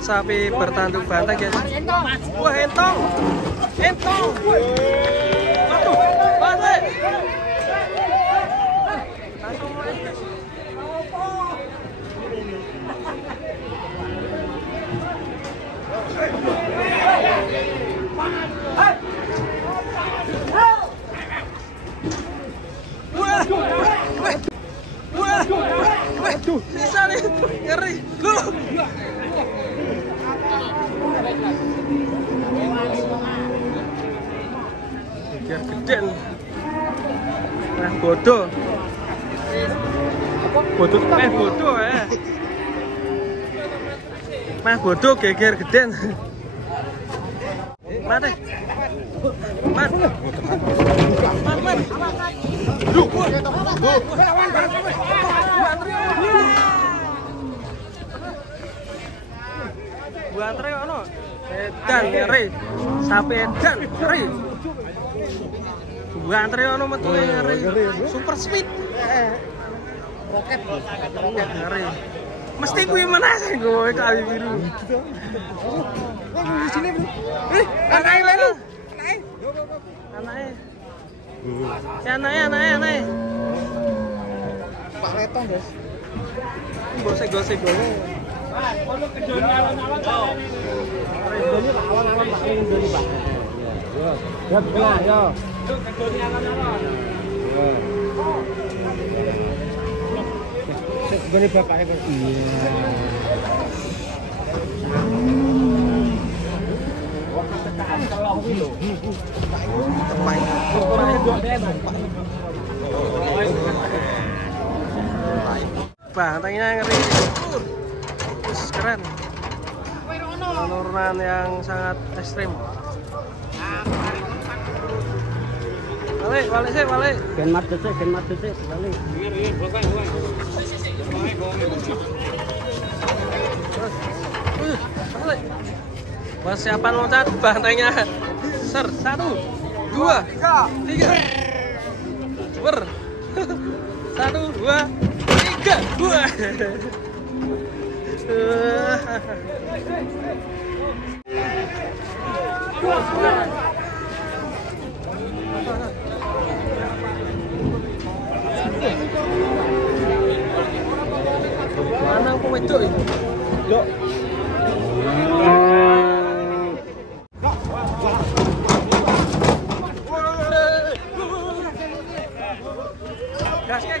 sapi bertanduk banteng guys. Wah, entong. Waduh, balik. Langsung main guys. Waduh, bisa nih, ngeri. Biar gede. Nah, bodoh ya. Mah bodoh geger geden. Mati. Man. Buantre ono. Edan ngeri. Sapi edan ngeri. Buantre ono metu ngeri. Super speed. Roket ngeri. Mesti kuwi meneh sing gowe kayu biru. Wah, sini. Anake lho. Anake. Pak Retong, guys. Gosek-gosek dulu. Ono kedone alon-alon. Kedone alon-alon Pak Indone, Pak. Yo. Ya benar, yo. Kedone alon-alon. Yo. Kedone bapaknya kok. Iya. Bantengnya ngeri. Keren. Penurunan yang sangat ekstrim. Balik. Gen macet sih, balik. Balik. Persiapan loncat bantengnya. Ser, 1, 2, 3. Ber. 1, 2, 3. Wah. Mana aku wedok ini? Yo. Gasnya.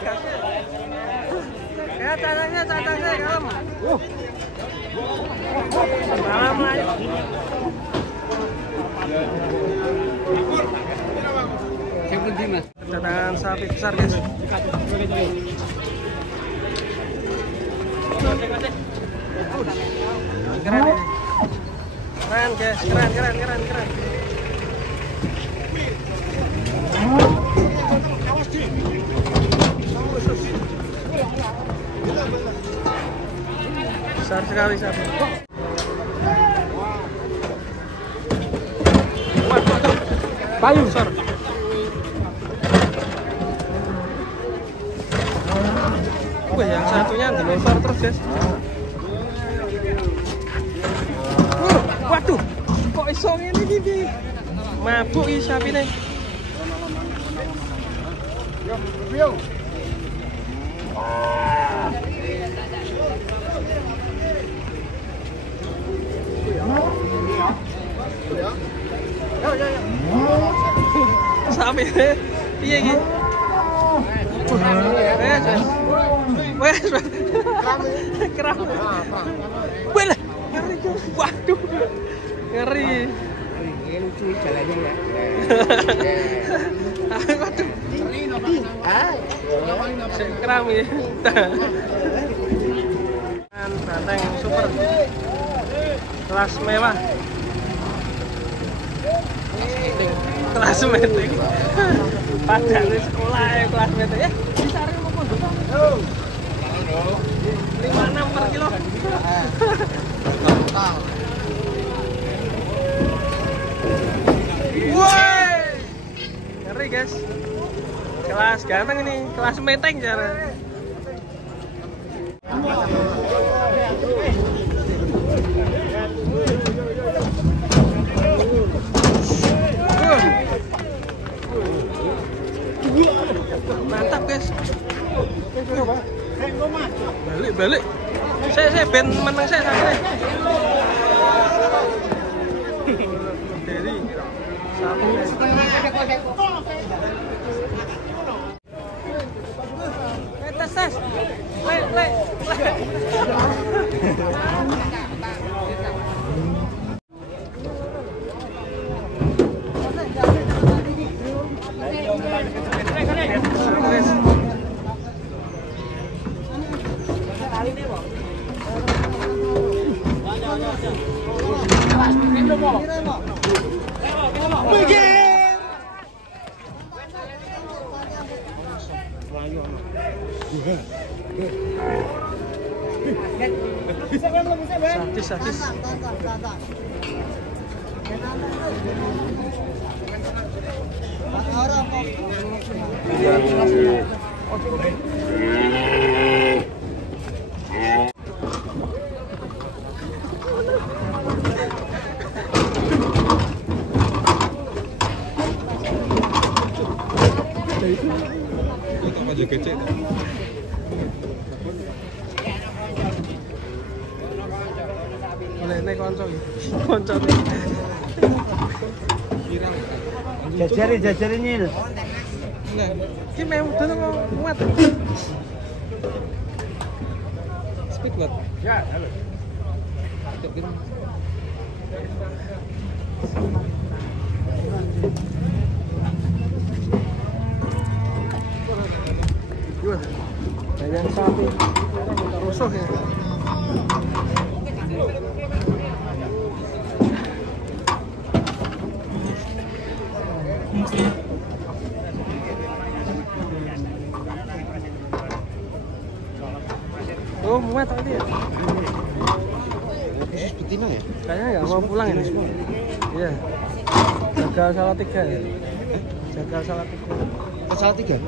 Ya, catanya kalem. Salam lah. Yang penting mas. Kedatangan sapi besar guys. Keren ini. Keren guys, keren. Besar sekali sapi. Payu besar. Wah, yang satunya dilosor terus guys. Waduh, kok iso ngene iki? Mabuk iki sapine. Yo. Sapi piye iki? Wes. Keram. Wah, ngeri. Waduh. Ngeri. Ini lucu jalannya ya. Waduh. Keram ya. Banteng super. Kelas mewah. Kelas meeting. Padahal di sekolah ya kelas meeting ya. Bisa rek mau pondok. Yo. 56 per kilo. Woi. Ngeri guys. Kelas ganteng ini, kelas meeting cara. Ben menang saya sampai. Dari satu. Tes. Le. Satis. Itu aja kecil. Nek konco iki. Konco. Jajari Nil. Nah, iki memang udah muat. Speed buat. Ya, halo. Gimana? Yang sapi rusuh ya. Oh, muat tadi ya? Khusus betina ya? Kayaknya nggak mau pulang ini. Iya. Jagal salah 3 ya? Jagal salah 3. Salah 3?